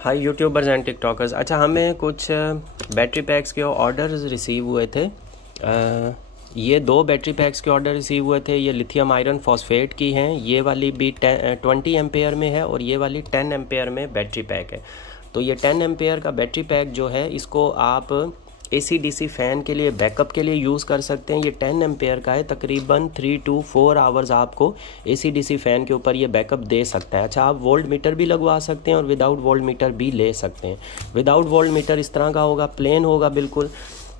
Hi YouTubers and TikTokers. अच्छा, हमें कुछ बैटरी पैक्स के ऑर्डर्स रिसीव हुए थे। ये 2 बैटरी पैक्स के ऑर्डर रिसीव हुए थे। ये लिथियम आयरन फॉस्फेट की हैं। ये वाली भी 20 एम्पेयर में है और ये वाली 10 एम्पेयर में बैटरी पैक है। तो ये 10 एम्पेयर का बैटरी पैक जो है, इसको आप AC/DC फ़ैन के लिए बैकअप के लिए यूज़ कर सकते हैं। ये 10 एम्पेयर का है, तकरीबन 3 to 4 आवर्स आपको AC/DC फ़ैन के ऊपर ये बैकअप दे सकता है। अच्छा, आप वोल्ट मीटर भी लगवा सकते हैं और विदाउट वोल्ट मीटर भी ले सकते हैं। विदाउट वोल्ट मीटर इस तरह का होगा, प्लेन होगा बिल्कुल,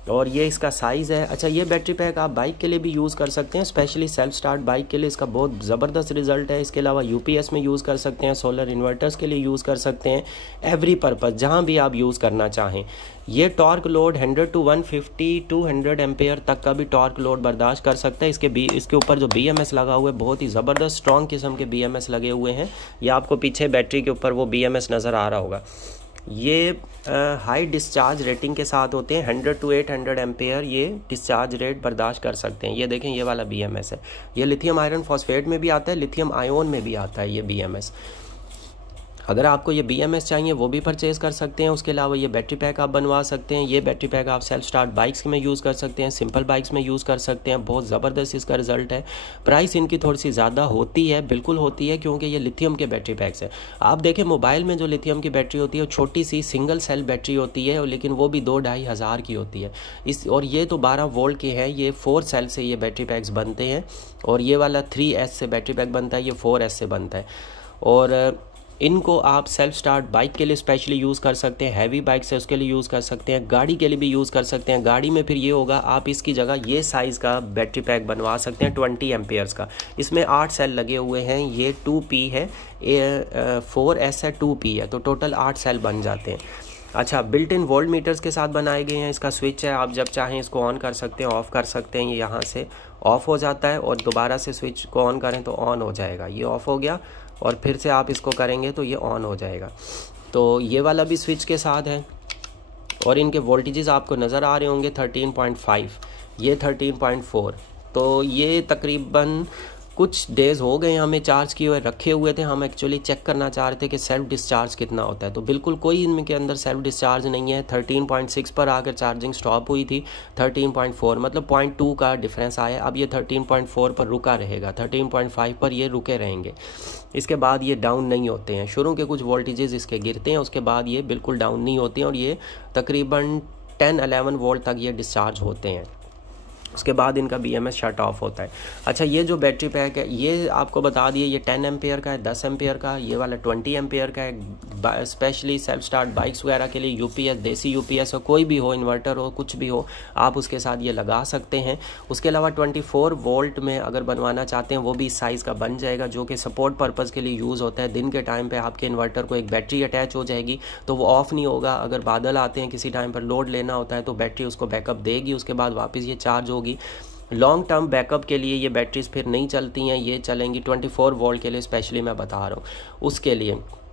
और ये इसका साइज़ है। अच्छा, ये बैटरी पैक आप बाइक के लिए भी यूज़ कर सकते हैं, स्पेशली सेल्फ स्टार्ट बाइक के लिए इसका बहुत ज़बरदस्त रिजल्ट है। इसके अलावा UPS में यूज़ कर सकते हैं, सोलर इन्वर्टर्स के लिए यूज़ कर सकते हैं, एवरी पर्पज़ जहाँ भी आप यूज़ करना चाहें। ये टॉर्क लोड 100 to 150 200 एम्पेयर तक का भी टॉर्क लोड बर्दाश्त कर सकता है। इसके ऊपर जो BMS लगा हुआ है, बहुत ही ज़बरदस्त स्ट्रॉन्ग किस्म के BMS लगे हुए हैं। ये आपको पीछे बैटरी के ऊपर वो BMS नज़र आ रहा होगा। ये हाई डिस्चार्ज रेटिंग के साथ होते हैं। 100 to 800 एम्पेयर ये डिस्चार्ज रेट बर्दाश्त कर सकते हैं। ये देखें, ये वाला BMS है। ये लिथियम आयरन फॉस्फेट में भी आता है, लिथियम आयोन में भी आता है ये BMS। अगर आपको ये BMS चाहिए वो भी परचेज़ कर सकते हैं। उसके अलावा ये बैटरी पैक आप बनवा सकते हैं। ये बैटरी पैक आप सेल्फ स्टार्ट बाइक्स में यूज़ कर सकते हैं, सिंपल बाइक्स में यूज़ कर सकते हैं। बहुत ज़बरदस्त इसका रिजल्ट है। प्राइस इनकी थोड़ी सी ज़्यादा होती है, बिल्कुल होती है, क्योंकि ये लिथियम के बैटरी पैक्स है। आप देखें, मोबाइल में जो लिथियम की बैटरी होती है वो छोटी सी सिंगल सेल बैटरी होती है, लेकिन वो भी 2-2.5 हज़ार की होती है। और ये तो 12 वोल्ट के हैं। ये 4 सेल से ये बैटरी पैक्स बनते हैं, और ये वाला 3S से बैटरी पैक बनता है, ये 4S से बनता है। और इनको आप सेल्फ स्टार्ट बाइक के लिए स्पेशली यूज़ कर सकते हैं, हैवी बाइक से उसके लिए यूज़ कर सकते हैं, गाड़ी के लिए भी यूज़ कर सकते हैं। गाड़ी में फिर ये होगा, आप इसकी जगह ये साइज़ का बैटरी पैक बनवा सकते हैं 20 एम्पेयर्स का। इसमें 8 सेल लगे हुए हैं। ये 2P है, 4S है, 2P है, तो टोटल 8 सेल बन जाते हैं। अच्छा, बिल्ट इन वोल्ट मीटर्स के साथ बनाए गए हैं। इसका स्विच है, आप जब चाहें इसको ऑन कर सकते हैं, ऑफ़ कर सकते हैं। ये यहाँ से ऑफ़ हो जाता है और दोबारा से स्विच को ऑन करें तो ऑन हो जाएगा। ये ऑफ़ हो गया और फिर से आप इसको करेंगे तो ये ऑन हो जाएगा। तो ये वाला भी स्विच के साथ है। और इनके वोल्टेजेस आपको नज़र आ रहे होंगे 13.5, ये 13.4। तो ये तकरीबन कुछ डेज़ हो गए हमें चार्ज किए हुए रखे हुए थे। हम एक्चुअली चेक करना चाह रहे थे कि सेल्फ डिस्चार्ज कितना होता है, तो बिल्कुल कोई इनके अंदर सेल्फ डिस्चार्ज नहीं है। 13.6 पर आकर चार्जिंग स्टॉप हुई थी। 13.4 मतलब 0.2 का डिफरेंस आया। अब ये 13.4 पर रुका रहेगा, 13.5 पर ये रुके रहेंगे। इसके बाद ये डाउन नहीं होते हैं। शुरू के कुछ वोल्टेजेस इसके गिरते हैं, उसके बाद ये बिल्कुल डाउन नहीं होते हैं, और ये तकरीबन 10-11 वोल्ट तक ये डिस्चार्ज होते हैं। उसके बाद इनका BMS शट ऑफ होता है। अच्छा, ये जो बैटरी पैक है, ये आपको बता दिए, ये 10 एम्पेयर का है, 10 एम्पेयर का। ये वाला 20 एम्पेयर का है, स्पेशली सेल्फ स्टार्ट बाइक्स वगैरह के लिए। UPS, देसी UPS हो, कोई भी हो, इन्वर्टर हो, कुछ भी हो, आप उसके साथ ये लगा सकते हैं। उसके अलावा 24 वोल्ट में अगर बनवाना चाहते हैं वो भी इस साइज़ का बन जाएगा, जो कि सपोर्ट पर्पज़ के लिए यूज़ होता है। दिन के टाइम पर आपके इन्वर्टर को एक बैटरी अटैच हो जाएगी, तो वो ऑफ़ नहीं होगा। अगर बादल आते हैं, किसी टाइम पर लोड लेना होता है, तो बैटरी उसको बैकअप देगी, उसके बाद वापस ये चार्ज होगी। लॉन्ग टर्म बैकअप के लिए ये बैटरीज फिर नहीं चलती हैं, ये चलेंगी 24 वोल्ट के लिए, स्पेशली मैं बता रहा हूँ।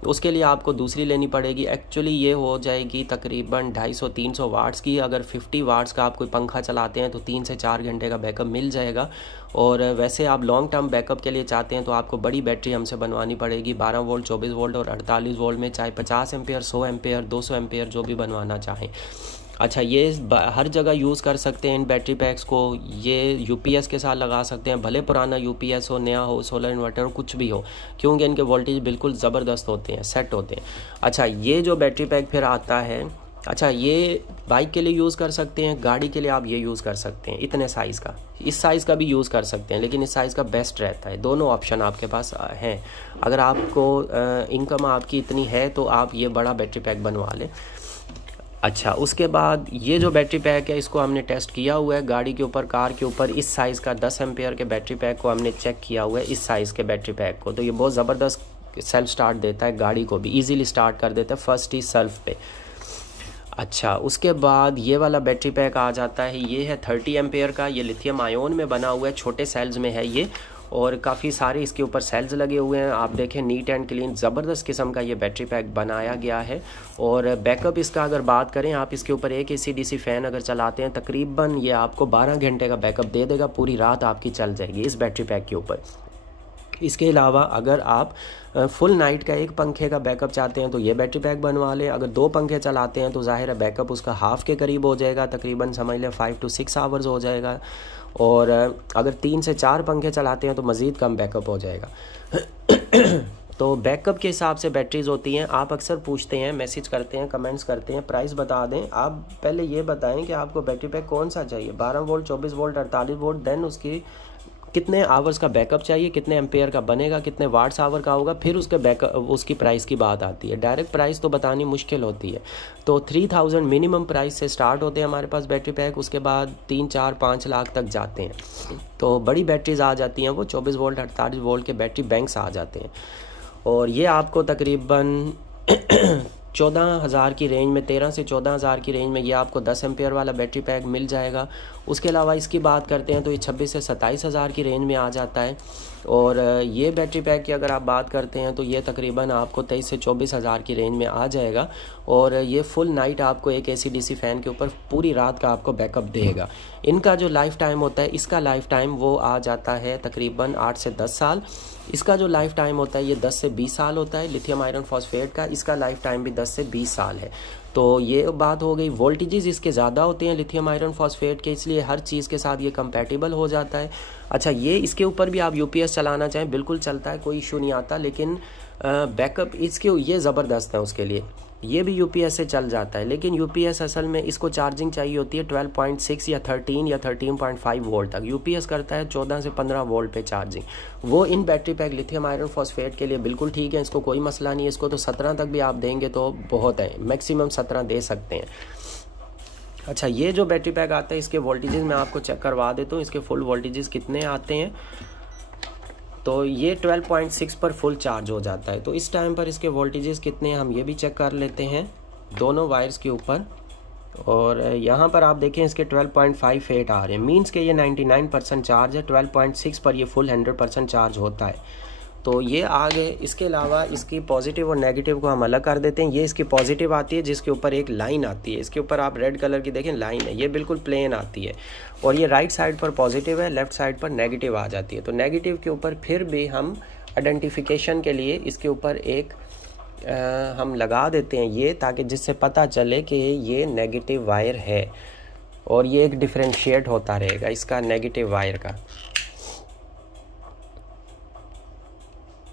उसके लिए आपको दूसरी लेनी पड़ेगी। एक्चुअली ये हो जाएगी तकरीबन 250-300 वाट्स की। अगर 50 वाट्स का आप कोई पंखा चलाते हैं तो 3 से 4 घंटे का बैकअप मिल जाएगा। और वैसे आप लॉन्ग टर्म बैकअप के लिए चाहते हैं तो आपको बड़ी बैटरी हमसे बनवानी पड़ेगी, 12 वोल्ट, 24 वोल्ट और 48 वोल्ट में, चाहे 50 एम्पेयर, 100 एम्पेयर, 200 एम्पेयर, जो भी बनवाना चाहें। अच्छा, ये हर जगह यूज़ कर सकते हैं इन बैटरी पैक्स को। ये UPS के साथ लगा सकते हैं, भले पुराना UPS हो, नया हो, सोलर इन्वर्टर हो, कुछ भी हो, क्योंकि इनके वोल्टेज बिल्कुल ज़बरदस्त होते हैं, सेट होते हैं। अच्छा, ये जो बैटरी पैक फिर आता है, अच्छा, ये बाइक के लिए यूज़ कर सकते हैं, गाड़ी के लिए आप ये यूज़ कर सकते हैं, इतने साइज़ का। इस साइज़ का भी यूज़ कर सकते हैं, लेकिन इस साइज़ का बेस्ट रहता है। दोनों ऑप्शन आपके पास हैं। अगर आपको इनकम आपकी इतनी है तो आप ये बड़ा बैटरी पैक बनवा लें। अच्छा, उसके बाद ये जो बैटरी पैक है, इसको हमने टेस्ट किया हुआ है गाड़ी के ऊपर, कार के ऊपर। इस साइज़ का 10 एम्पेयर के बैटरी पैक को हमने चेक किया हुआ है, इस साइज़ के बैटरी पैक को। तो ये बहुत ज़बरदस्त सेल्फ स्टार्ट देता है, गाड़ी को भी ईज़िली स्टार्ट कर देता है फर्स्ट ही सेल्फ पे। अच्छा, उसके बाद ये वाला बैटरी पैक आ जाता है, ये है 30 एम्पेयर का। ये लिथियम आयोन में बना हुआ है, छोटे सेल्स में है ये, और काफ़ी सारे इसके ऊपर सेल्स लगे हुए हैं। आप देखें, नीट एंड क्लीन ज़बरदस्त किस्म का ये बैटरी पैक बनाया गया है। और बैकअप इसका अगर बात करें, आप इसके ऊपर एक AC/DC फ़ैन अगर चलाते हैं, तकरीबन ये आपको 12 घंटे का बैकअप दे देगा, पूरी रात आपकी चल जाएगी इस बैटरी पैक के ऊपर। इसके अलावा अगर आप फुल नाइट का एक पंखे का बैकअप चाहते हैं तो ये बैटरी पैक बनवा लें। अगर 2 पंखे चलाते हैं तो ज़ाहिर है बैकअप उसका हाफ़ के करीब हो जाएगा, तकरीबन समझ लें 5 to 6 आवर्स हो जाएगा। और अगर 3 से 4 पंखे चलाते हैं तो मज़ीद कम बैकअप हो जाएगा। तो बैकअप के हिसाब से बैटरीज़ होती हैं। आप अक्सर पूछते हैं, मैसेज करते हैं, कमेंट्स करते हैं, प्राइस बता दें। आप पहले ये बताएं कि आपको बैटरी पैक कौन सा चाहिए, 12 वोल्ट, 24 वोल्ट, 48 वोल्ट, देन उसकी कितने आवर्स का बैकअप चाहिए, कितने एम्पेयर का बनेगा, कितने वाट्स आवर का होगा, फिर उसके बैकअप उसकी प्राइस की बात आती है। डायरेक्ट प्राइस तो बतानी मुश्किल होती है। तो 3000 मिनिमम प्राइस से स्टार्ट होते हैं हमारे पास बैटरी पैक, उसके बाद 3, 4, 5 लाख तक जाते हैं। तो बड़ी बैटरीज आ जाती हैं, वो 24 वोल्ट 48 वोल्ट के बैटरी बैंक्स आ जाते हैं। और ये आपको तकरीबन 14,000 की रेंज में, 13 से 14,000 की रेंज में ये आपको 10 एम्पेयर वाला बैटरी पैक मिल जाएगा। उसके अलावा इसकी बात करते हैं तो ये 26 से 27,000 की रेंज में आ जाता है। और ये बैटरी पैक की अगर आप बात करते हैं तो ये तकरीबन आपको 23 से 24,000 की रेंज में आ जाएगा। और ये फुल नाइट आपको एक AC/DC फ़ैन के ऊपर पूरी रात का आपको बैकअप देगा। इनका जो लाइफ टाइम होता है, इसका लाइफ टाइम वो आ जाता है तकरीबन 8 से 10 साल। इसका जो लाइफ टाइम होता है ये 10 से 20 साल होता है। लिथियम आयरन फॉस्फेट का इसका लाइफ टाइम भी 10 से 20 साल है। तो ये बात हो गई। वोल्टेजेस इसके ज़्यादा होते हैं लिथियम आयरन फॉस्फेट के, इसलिए हर चीज़ के साथ ये कंपैटिबल हो जाता है। अच्छा, ये इसके ऊपर भी आप UPS चलाना चाहें बिल्कुल चलता है, कोई इशू नहीं आता। लेकिन बैकअप इसके ये ज़बरदस्त है, उसके लिए ये भी UPS से चल जाता है। लेकिन UPS असल में इसको चार्जिंग चाहिए होती है 12.6 या 13 या 13.5 वोल्ट तक। UPS करता है 14 से 15 वोल्ट पे चार्जिंग। वो इन battery pack lithium iron phosphate के लिए बिल्कुल ठीक है, इसको कोई मसला नहीं है। इसको तो 17 तक भी आप देंगे तो बहुत है, मैक्सिमम 17 दे सकते हैं। अच्छा, ये जो बैटरी पैक आता है इसके वोल्टेजेस मैं आपको चेक करवा देता हूँ, इसके फुल वोल्टेजेस कितने आते हैं। तो ये 12.6 पर फुल चार्ज हो जाता है। तो इस टाइम पर इसके वोल्टेजेस कितने हैं हम ये भी चेक कर लेते हैं दोनों वायर्स के ऊपर। और यहाँ पर आप देखें इसके 12.58 आ रहे हैं, मीन्स के ये 99% चार्ज है। 12.6 पर ये फुल 100% चार्ज होता है। तो ये आगे इसके अलावा इसकी पॉजिटिव और नेगेटिव को हम अलग कर देते हैं। ये इसकी पॉजिटिव आती है जिसके ऊपर एक लाइन आती है, इसके ऊपर आप रेड कलर की देखें लाइन है, ये बिल्कुल प्लेन आती है। और ये राइट साइड पर पॉजिटिव है, लेफ़्ट साइड पर नेगेटिव आ जाती है। तो नेगेटिव के ऊपर फिर भी हम आइडेंटिफिकेशन के लिए इसके ऊपर एक हम लगा देते हैं ये, ताकि जिससे पता चले कि ये नेगेटिव वायर है। और ये एक डिफ्रेंशिएट होता रहेगा इसका नेगेटिव वायर का।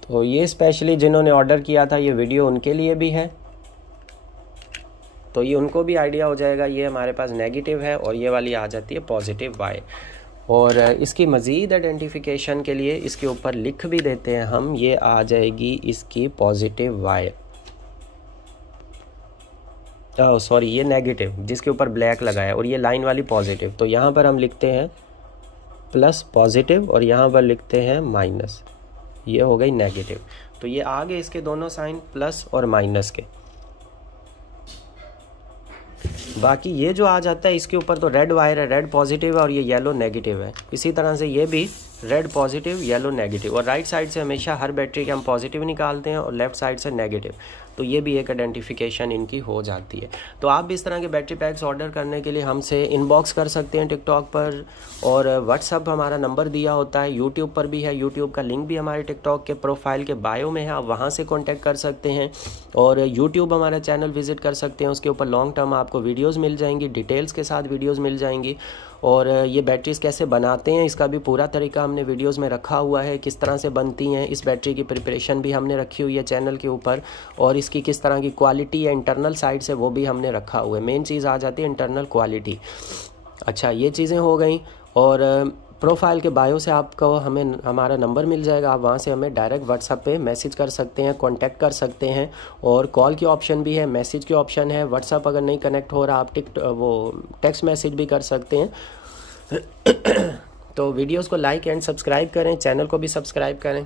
तो ये स्पेशली जिन्होंने ऑर्डर किया था ये वीडियो उनके लिए भी है, तो ये उनको भी आइडिया हो जाएगा। ये हमारे पास नेगेटिव है और ये वाली आ जाती है पॉजिटिव वायर। और इसकी मज़ीद आइडेंटिफिकेशन के लिए इसके ऊपर लिख भी देते हैं हम, ये आ जाएगी इसकी पॉजिटिव वायर, सॉरी ये नेगेटिव जिसके ऊपर ब्लैक लगाया, और ये लाइन वाली पॉजिटिव। तो यहाँ पर हम लिखते हैं प्लस पॉजिटिव और यहाँ पर लिखते हैं माइनस, ये हो गई नेगेटिव। तो ये आगे इसके दोनों साइन प्लस और माइनस के। बाकी ये जो आ जाता है इसके ऊपर तो रेड वायर है, रेड पॉजिटिव है और ये येलो नेगेटिव है। इसी तरह से ये भी रेड पॉजिटिव येलो नेगेटिव। और राइट साइड से हमेशा हर बैटरी के हम पॉजिटिव निकालते हैं और लेफ़्ट साइड से नेगेटिव। तो ये भी एक आइडेंटिफिकेशन इनकी हो जाती है। तो आप भी इस तरह के बैटरी पैक्स ऑर्डर करने के लिए हमसे इनबॉक्स कर सकते हैं टिकटॉक पर, और व्हाट्सअप हमारा नंबर दिया होता है। यूट्यूब पर भी है, यूट्यूब का लिंक भी हमारे टिकटॉक के प्रोफाइल के बायो में है, आप वहाँ से कॉन्टैक्ट कर सकते हैं। और यूट्यूब हमारा चैनल विजिट कर सकते हैं, उसके ऊपर लॉन्ग टर्म आपको वीडियोज़ मिल जाएंगी, डिटेल्स के साथ वीडियोज़ मिल जाएंगी। और ये बैटरीज़ कैसे बनाते हैं इसका भी पूरा तरीका हमने वीडियोस में रखा हुआ है, किस तरह से बनती हैं। इस बैटरी की प्रिपरेशन भी हमने रखी हुई है चैनल के ऊपर, और इसकी किस तरह की क्वालिटी है इंटरनल साइड से वो भी हमने रखा हुआ है। मेन चीज़ आ जाती है इंटरनल क्वालिटी। अच्छा, ये चीज़ें हो गई। और प्रोफाइल के बायो से आपको हमें हमारा नंबर मिल जाएगा, आप वहाँ से हमें डायरेक्ट व्हाट्सएप पे मैसेज कर सकते हैं, कांटेक्ट कर सकते हैं। और कॉल की ऑप्शन भी है, मैसेज की ऑप्शन है। व्हाट्सएप अगर नहीं कनेक्ट हो रहा आप टेक्स्ट मैसेज भी कर सकते हैं। तो वीडियोस को लाइक एंड सब्सक्राइब करें, चैनल को भी सब्सक्राइब करें।